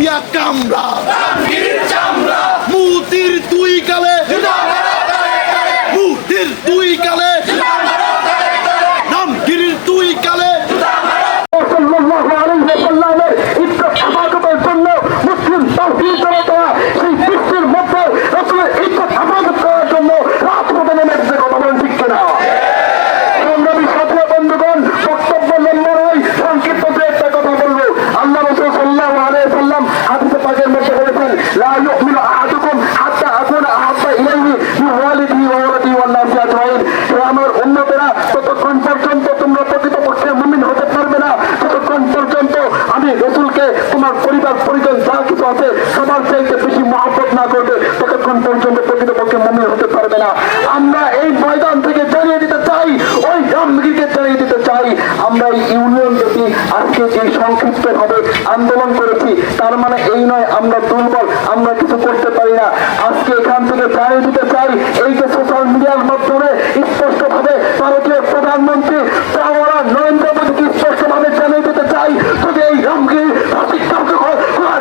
দিয়া কামড়া প্রকৃতপক্ষে মুমিন হতে পারবে না। ততক্ষণ পর্যন্ত আমি রসুলকে তোমার পরিবার, পরিজন কিছু আছে সবার চাইতে বেশি মহব্বত না ততক্ষণ পর্যন্ত প্রকৃতপক্ষে মুমিন হতে পারবে না। আমরা এই ময়দান থেকে জানিয়ে দিতে চাই ওই রামগিরিকে জানিয়ে দিতে চাই আমরা এই ইউনিয়ন যদি আজকে যে সংক্ষিপ্ত ভাবে আন্দোলন করেছি। তার মানে এই নয়, আমরা দুর্বল, আমরা কিছু করতে পারি না। আজকে এখান থেকে জানিয়ে দিতে চাই, এই যে সোশ্যাল মিডিয়ার মাধ্যমে স্পষ্ট ভাবে ভারতীয় প্রধানমন্ত্রী তারা নরেন্দ্র মোদীকে স্পষ্ট ভাবে জানিয়ে দিতে চাই, যদি এই রামগিরি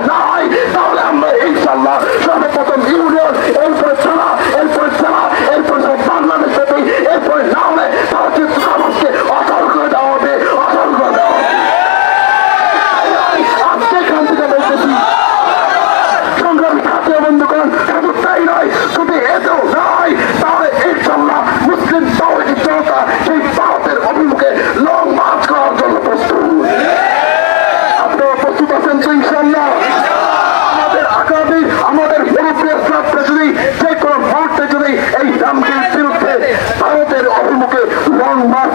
না হয়, তাহলে আমরা ইনশাল্লাহ সর্বপ্রথম ইউনিয়ন ইনশাল্লাহ মুসলিম তাওহিদ জনতা সেই ভারতের অভিমুখে লং মার্চ করার জন্য প্রস্তুত। আপনারা প্রস্তুত আছেন তো ইনশাল্লাহ আমাদের আগামী, আমাদের মুরব্বীর ইসলামকে যদি যে কোনো ভোটে যদি এই রামগির বিরুদ্ধে ভারতের অভিমুখে লং মার্চ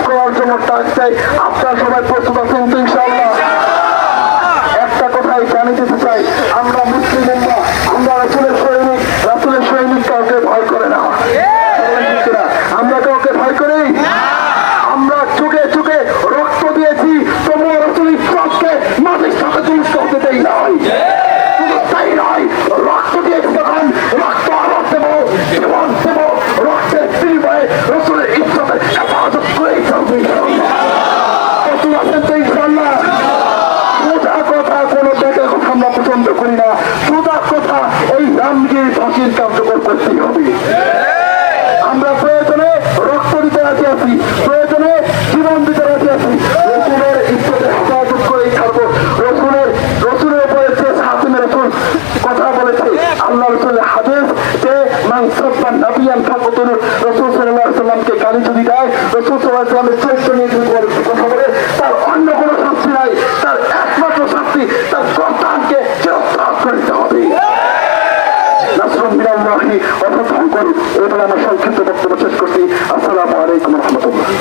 মাংসব্বা নাবিয়ান ফাকতুল রসুল সাল্লাহ সাল্লামকে গালি যদি দেয়, রসুল সাল্লাহ সাল্লামের চরিত্র নিয়ে তার অন্য কোনো শাস্তি নাই, তার একমাত্র শাস্তি তার সন্তানকে চিরস্থান করতে হবে। করিম এই বলে আমার সংক্ষিপ্ত বক্তব্য শেষ করছি। আসসালামু আলাইকুম রহমতুল্লাহ।